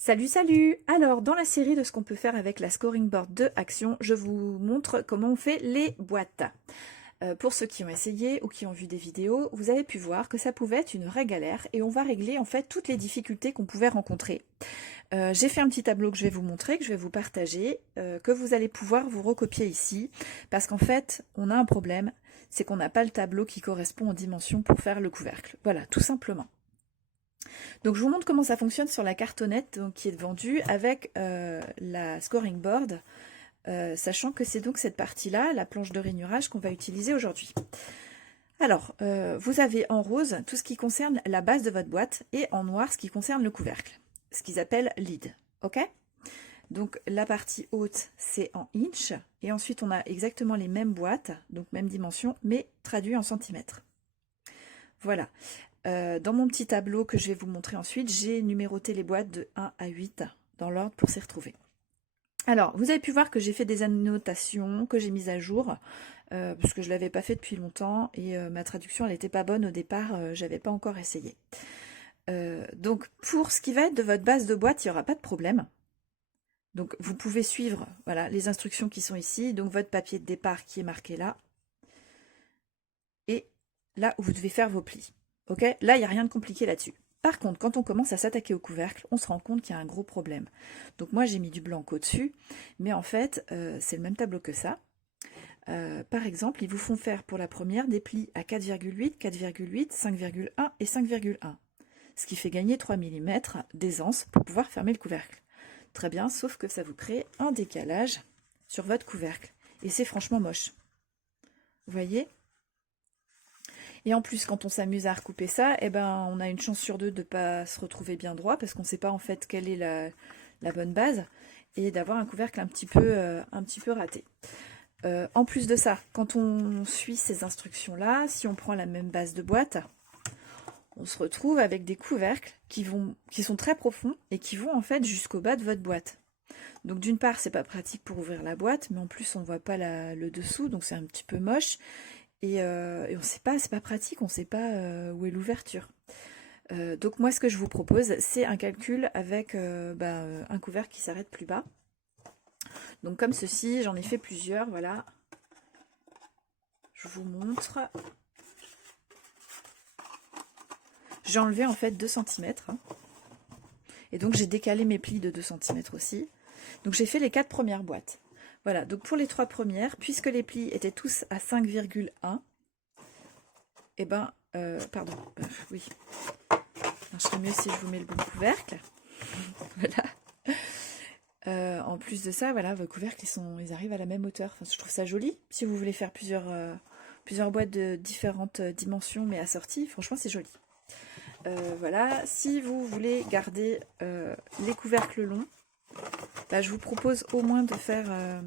Salut, salut! Alors, dans la série de ce qu'on peut faire avec la scoring board de Action, je vous montre comment on fait les boîtes. Pour ceux qui ont essayé ou qui ont vu des vidéos, vous avez pu voir que ça pouvait être une vraie galère et on va régler en fait toutes les difficultés qu'on pouvait rencontrer. J'ai fait un petit tableau que je vais vous montrer, que je vais vous partager, que vous allez pouvoir vous recopier ici, parce qu'en fait, on a un problème, c'est qu'on n'a pas le tableau qui correspond aux dimensions pour faire le couvercle. Voilà, tout simplement. Donc je vous montre comment ça fonctionne sur la cartonnette donc, qui est vendue avec la scoring board, sachant que c'est donc cette partie-là, la planche de rainurage, qu'on va utiliser aujourd'hui. Alors, vous avez en rose tout ce qui concerne la base de votre boîte et en noir ce qui concerne le couvercle, ce qu'ils appellent lead. Ok ? Donc la partie haute, c'est en inch, et ensuite on a exactement les mêmes boîtes, donc même dimension, mais traduit en centimètres. Voilà. Dans mon petit tableau que je vais vous montrer ensuite, j'ai numéroté les boîtes de 1 à 8 dans l'ordre pour s'y retrouver. Alors, vous avez pu voir que j'ai fait des annotations, que j'ai mises à jour, parce que je ne l'avais pas fait depuis longtemps, et ma traduction, elle n'était pas bonne au départ, je n'avais pas encore essayé. Donc, pour ce qui va être de votre base de boîte, il n'y aura pas de problème. Donc, vous pouvez suivre voilà, les instructions qui sont ici, donc votre papier de départ qui est marqué là, et là où vous devez faire vos plis. Ok, là, il n'y a rien de compliqué là-dessus. Par contre, quand on commence à s'attaquer au couvercle, on se rend compte qu'il y a un gros problème. Donc moi, j'ai mis du blanc au-dessus, mais en fait, c'est le même tableau que ça. Par exemple, ils vous font faire pour la première des plis à 4,8, 4,8, 5,1 et 5,1. Ce qui fait gagner 3 mm d'aisance pour pouvoir fermer le couvercle. Très bien, sauf que ça vous crée un décalage sur votre couvercle. Et c'est franchement moche. Vous voyez ? Et en plus, quand on s'amuse à recouper ça, eh ben, on a une chance sur deux de ne pas se retrouver bien droit parce qu'on ne sait pas en fait quelle est la bonne base et d'avoir un couvercle un petit peu raté. En plus de ça, quand on suit ces instructions-là, si on prend la même base de boîte, on se retrouve avec des couvercles qui sont très profonds et qui vont en fait jusqu'au bas de votre boîte. Donc d'une part, c'est pas pratique pour ouvrir la boîte, mais en plus on ne voit pas le dessous, donc c'est un petit peu moche. Et on ne sait pas, c'est pas pratique, on ne sait pas où est l'ouverture. Donc moi ce que je vous propose, c'est un calcul avec un couvercle qui s'arrête plus bas. Donc comme ceci, j'en ai fait plusieurs, voilà. Je vous montre. J'ai enlevé en fait 2 cm. Et donc j'ai décalé mes plis de 2 cm aussi. Donc j'ai fait les 4 premières boîtes. Voilà, donc pour les 3 premières, puisque les plis étaient tous à 5,1, eh ben, oui, ça serait mieux si je vous mets le bon couvercle. Voilà. En plus de ça, voilà, vos couvercles, ils arrivent à la même hauteur. Enfin, je trouve ça joli. Si vous voulez faire plusieurs boîtes de différentes dimensions, mais assorties, franchement, c'est joli. Voilà, si vous voulez garder les couvercles longs, là, je vous propose au moins de faire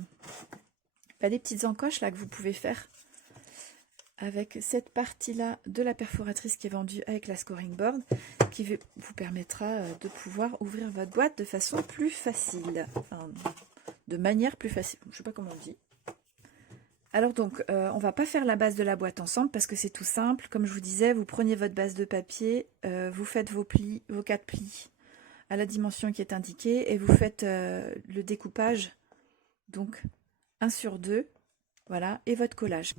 des petites encoches là que vous pouvez faire avec cette partie-là de la perforatrice qui est vendue avec la scoring board, qui vous permettra de pouvoir ouvrir votre boîte de façon plus facile, enfin, de manière plus facile, je ne sais pas comment on dit. Alors donc, on ne va pas faire la base de la boîte ensemble parce que c'est tout simple. Comme je vous disais, vous prenez votre base de papier, vous faites vos plis, vos 4 plis à la dimension qui est indiquée et vous faites le découpage, donc 1 sur 2, voilà, et votre collage.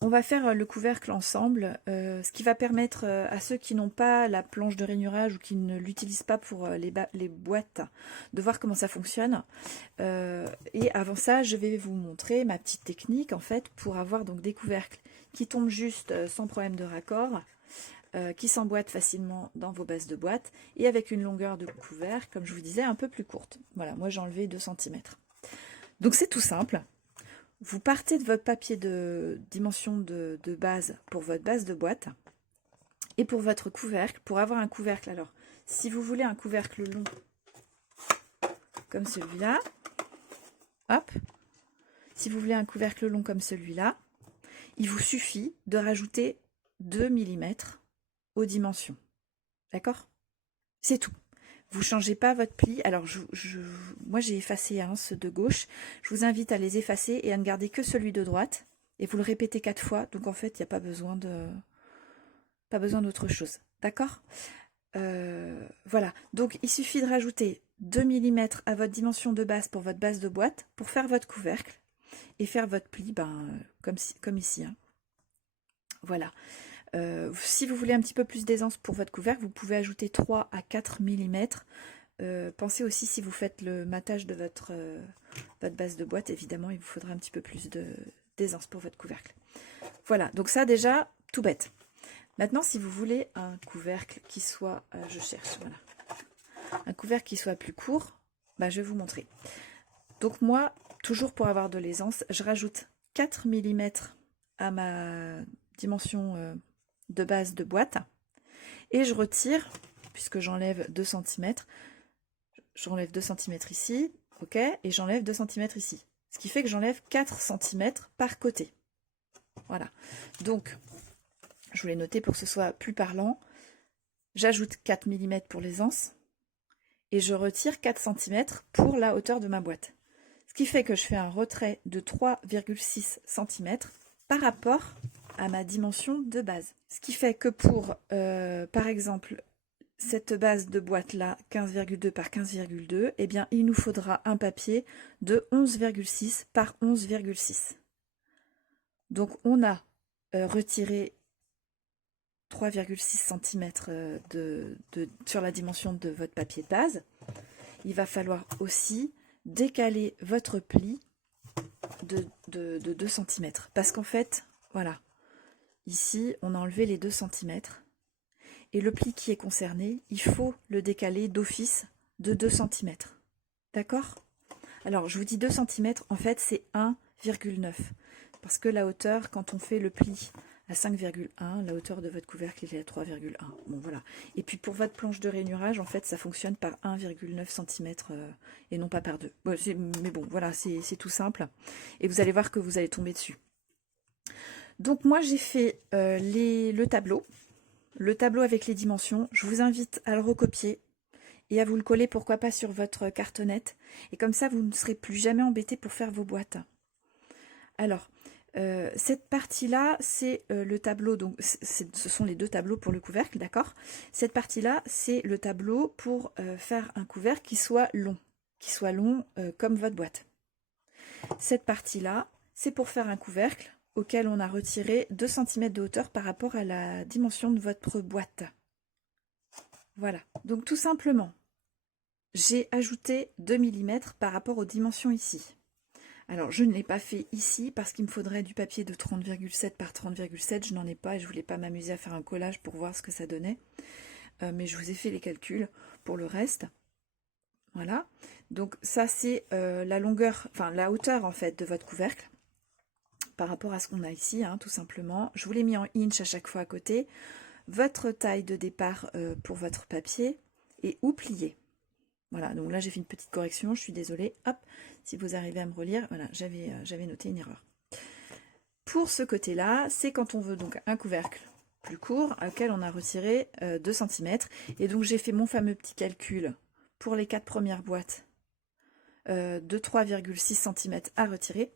On va faire le couvercle ensemble, ce qui va permettre à ceux qui n'ont pas la planche de rainurage ou qui ne l'utilisent pas pour les boîtes de voir comment ça fonctionne. Et avant ça, je vais vous montrer ma petite technique en fait pour avoir donc des couvercles qui tombent juste sans problème de raccord, qui s'emboîtent facilement dans vos bases de boîte et avec une longueur de couvercle, comme je vous disais, un peu plus courte. Voilà, moi j'ai enlevé 2 cm. Donc c'est tout simple. Vous partez de votre papier de dimension de base pour votre base de boîte et pour votre couvercle, pour avoir un couvercle. Alors, si vous voulez un couvercle long comme celui-là, hop, si vous voulez un couvercle long comme celui-là, il vous suffit de rajouter 2 mm aux dimensions. D'accord? C'est tout. Vous ne changez pas votre pli. Alors, moi, j'ai effacé ceux de gauche. Je vous invite à les effacer et à ne garder que celui de droite. Et vous le répétez 4 fois. Donc, en fait, il n'y a pas besoin d'autre chose. D'accord? Voilà. Donc, il suffit de rajouter 2 mm à votre dimension de base pour votre base de boîte pour faire votre couvercle et faire votre pli comme ici. Hein. Voilà. Si vous voulez un petit peu plus d'aisance pour votre couvercle, vous pouvez ajouter 3 à 4 mm. Pensez aussi, si vous faites le matage de votre base de boîte, évidemment, il vous faudra un petit peu plus d'aisance pour votre couvercle. Voilà, donc ça déjà, tout bête. Maintenant, si vous voulez un couvercle qui soit, je cherche, voilà, un couvercle qui soit plus court, je vais vous montrer. Donc moi, toujours pour avoir de l'aisance, je rajoute 4 mm à ma dimension de base de boîte et je retire, puisque j'enlève 2 cm, j'enlève 2 cm ici, ok, et j'enlève 2 cm ici. Ce qui fait que j'enlève 4 cm par côté. Voilà. Donc, je voulais noter pour que ce soit plus parlant. J'ajoute 4 mm pour l'aisance et je retire 4 cm pour la hauteur de ma boîte. Ce qui fait que je fais un retrait de 3,6 cm par rapport à ma dimension de base. Ce qui fait que pour, par exemple, cette base de boîte là, 15,2 par 15,2, eh bien, il nous faudra un papier de 11,6 par 11,6. Donc, on a retiré 3,6 cm sur la dimension de votre papier de base. Il va falloir aussi décaler votre pli de 2 cm. Parce qu'en fait, voilà, ici, on a enlevé les 2 cm. Et le pli qui est concerné, il faut le décaler d'office de 2 cm. D'accord? Alors, je vous dis 2 cm, en fait, c'est 1,9. Parce que la hauteur, quand on fait le pli à 5,1, la hauteur de votre couvercle est à 3,1. Bon, voilà. Et puis, pour votre planche de rainurage, en fait, ça fonctionne par 1,9 cm et non pas par 2. Bon, mais bon, voilà, c'est tout simple. Et vous allez voir que vous allez tomber dessus. Donc, moi, j'ai fait le tableau. Le tableau avec les dimensions, je vous invite à le recopier et à vous le coller, pourquoi pas sur votre cartonnette. Et comme ça, vous ne serez plus jamais embêté pour faire vos boîtes. Alors, cette partie-là, c'est le tableau. Donc, ce sont les deux tableaux pour le couvercle, d'accord? Cette partie-là, c'est le tableau pour faire un couvercle qui soit long comme votre boîte. Cette partie-là, c'est pour faire un couvercle auquel on a retiré 2 cm de hauteur par rapport à la dimension de votre boîte. Voilà, donc tout simplement, j'ai ajouté 2 mm par rapport aux dimensions ici. Alors, je ne l'ai pas fait ici parce qu'il me faudrait du papier de 30,7 par 30,7. Je n'en ai pas et je ne voulais pas m'amuser à faire un collage pour voir ce que ça donnait. Mais je vous ai fait les calculs pour le reste. Voilà, donc ça c'est la longueur, enfin la hauteur en fait de votre couvercle. Par rapport à ce qu'on a ici, hein, tout simplement. Je vous l'ai mis en inch à chaque fois à côté. Votre taille de départ pour votre papier et où plier. Voilà, donc là j'ai fait une petite correction, je suis désolée. Hop, si vous arrivez à me relire, voilà, j'avais noté une erreur. Pour ce côté-là, c'est quand on veut donc un couvercle plus court, auquel on a retiré 2 cm. Et donc j'ai fait mon fameux petit calcul pour les 4 premières boîtes de 3,6 cm à retirer.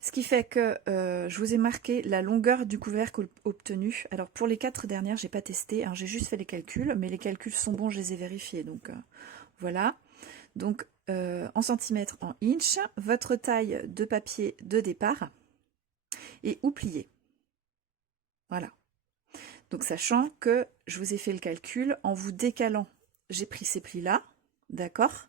Ce qui fait que je vous ai marqué la longueur du couvercle obtenu. Alors pour les 4 dernières, j'ai pas testé, hein, j'ai juste fait les calculs, mais les calculs sont bons, je les ai vérifiés. Donc voilà. Donc en centimètres, en inch, votre taille de papier de départ et où plier. Voilà. Donc sachant que je vous ai fait le calcul en vous décalant, j'ai pris ces plis-là, d'accord ?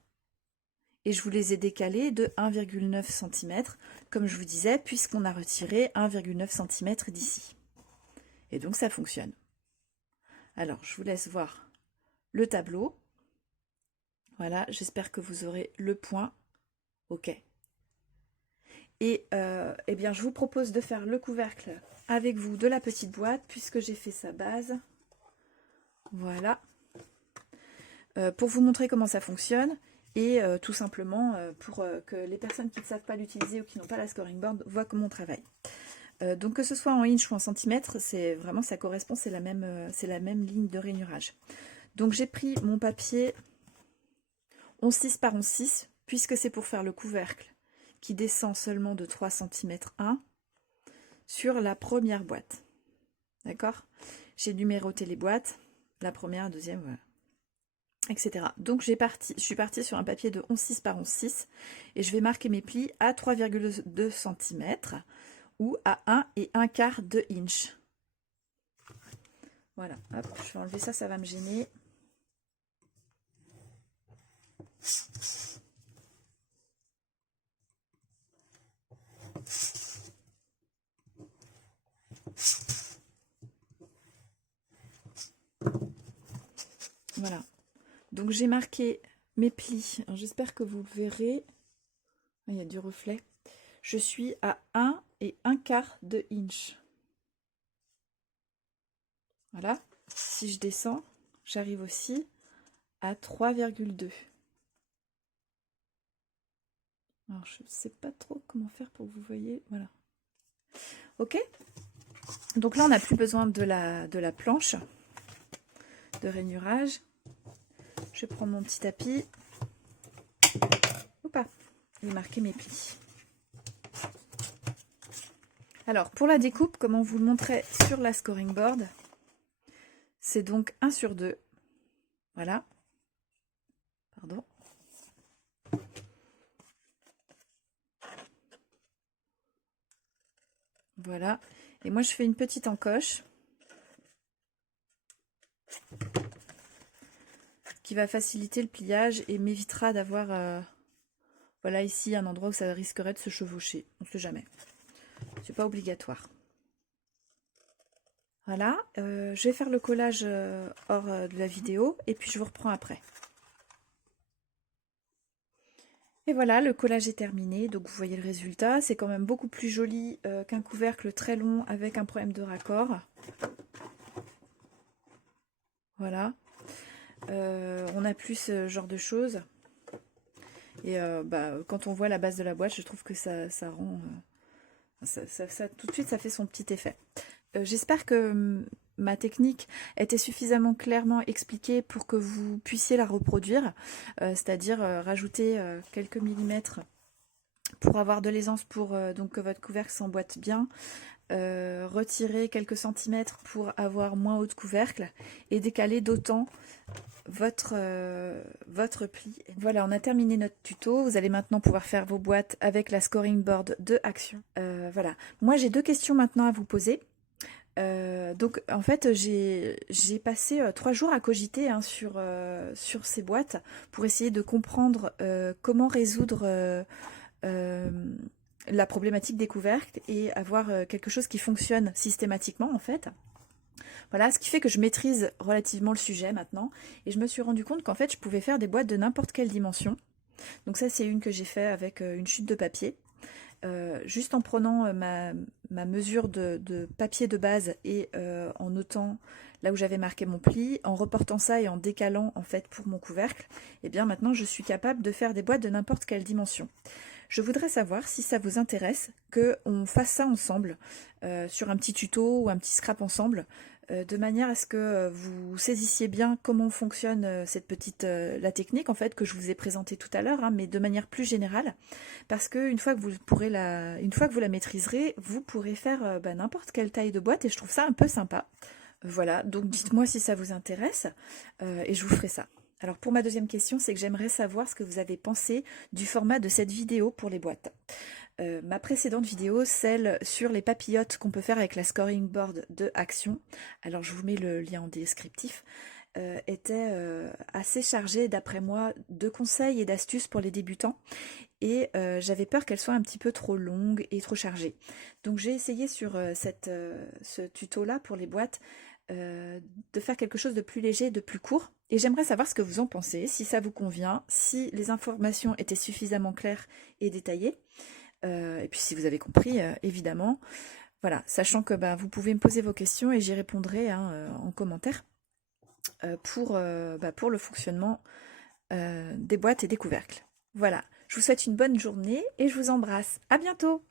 Et je vous les ai décalés de 1,9 cm, comme je vous disais, puisqu'on a retiré 1,9 cm d'ici. Et donc ça fonctionne. Alors, je vous laisse voir le tableau. Voilà, j'espère que vous aurez le point. OK. Et eh bien, je vous propose de faire le couvercle avec vous de la petite boîte, puisque j'ai fait sa base. Voilà. Pour vous montrer comment ça fonctionne. Et tout simplement pour que les personnes qui ne savent pas l'utiliser ou qui n'ont pas la scoring board voient comment on travaille. Donc que ce soit en inch ou en centimètres, c'est vraiment ça correspond, c'est la même ligne de rainurage. Donc j'ai pris mon papier 11,6 par 11,6 puisque c'est pour faire le couvercle qui descend seulement de 3 cm 1 sur la première boîte. D'accord? J'ai numéroté les boîtes, la première, la deuxième, voilà. etc. Donc je suis partie sur un papier de 11,6 par 11,6 et je vais marquer mes plis à 3,2 cm ou à 1 et 1/4 de inch. Voilà, hop, je vais enlever ça, ça va me gêner. Voilà, donc j'ai marqué mes plis. J'espère que vous le verrez. Il y a du reflet. Je suis à 1 et 1/4 de inch. Voilà, si je descends, j'arrive aussi à 3,2. Alors je ne sais pas trop comment faire pour que vous voyez. Voilà. Ok. Donc là on n'a plus besoin de la planche de rainurage. Je prends mon petit tapis. Ou pas. Et marquer mes plis. Alors pour la découpe, comme on vous le montrait sur la scoring board, c'est donc 1 sur 2. Voilà. Pardon. Voilà. Et moi je fais une petite encoche qui va faciliter le pliage et m'évitera d'avoir voilà ici un endroit où ça risquerait de se chevaucher. On ne sait jamais. C'est pas obligatoire. Voilà, je vais faire le collage hors de la vidéo et puis je vous reprends après. Et voilà, le collage est terminé, donc vous voyez le résultat. C'est quand même beaucoup plus joli qu'un couvercle très long avec un problème de raccord. Voilà, on a plus ce genre de choses. Et quand on voit la base de la boîte, je trouve que ça rend... tout de suite, ça fait son petit effet. J'espère que ma technique était suffisamment clairement expliquée pour que vous puissiez la reproduire, c'est-à-dire rajouter quelques millimètres pour avoir de l'aisance pour donc que votre couvercle s'emboîte bien, retirer quelques centimètres pour avoir moins haut de couvercle et décaler d'autant votre pli. Voilà, on a terminé notre tuto. Vous allez maintenant pouvoir faire vos boîtes avec la scoring board de Action. Voilà, moi j'ai 2 questions maintenant à vous poser. Donc en fait j'ai passé 3 jours à cogiter hein, sur ces boîtes pour essayer de comprendre comment résoudre la problématique des couvercles et avoir quelque chose qui fonctionne systématiquement en fait. Voilà, ce qui fait que je maîtrise relativement le sujet maintenant et je me suis rendu compte qu'en fait je pouvais faire des boîtes de n'importe quelle dimension. Donc ça c'est une que j'ai fait avec une chute de papier. Juste en prenant ma mesure de papier de base et en notant là où j'avais marqué mon pli, en reportant ça et en décalant en fait pour mon couvercle, et bien maintenant je suis capable de faire des boîtes de n'importe quelle dimension. Je voudrais savoir si ça vous intéresse qu'on fasse ça ensemble sur un petit tuto ou un petit scrap ensemble, de manière à ce que vous saisissiez bien comment fonctionne la technique en fait que je vous ai présentée tout à l'heure, hein, mais de manière plus générale, parce que une fois que vous la maîtriserez, vous pourrez faire n'importe quelle taille de boîte et je trouve ça un peu sympa. Voilà, donc dites-moi si ça vous intéresse et je vous ferai ça. Alors pour ma deuxième question, c'est que j'aimerais savoir ce que vous avez pensé du format de cette vidéo pour les boîtes. Ma précédente vidéo, celle sur les papillotes qu'on peut faire avec la scoring board de Action, alors je vous mets le lien en descriptif, était assez chargée d'après moi de conseils et d'astuces pour les débutants et j'avais peur qu'elle soit un petit peu trop longue et trop chargée. Donc j'ai essayé sur ce tuto là pour les boîtes de faire quelque chose de plus léger, de plus court. Et j'aimerais savoir ce que vous en pensez, si ça vous convient, si les informations étaient suffisamment claires et détaillées. Et puis si vous avez compris, évidemment. Voilà, sachant que vous pouvez me poser vos questions et j'y répondrai hein, en commentaire pour le fonctionnement des boîtes et des couvercles. Voilà, je vous souhaite une bonne journée et je vous embrasse. À bientôt!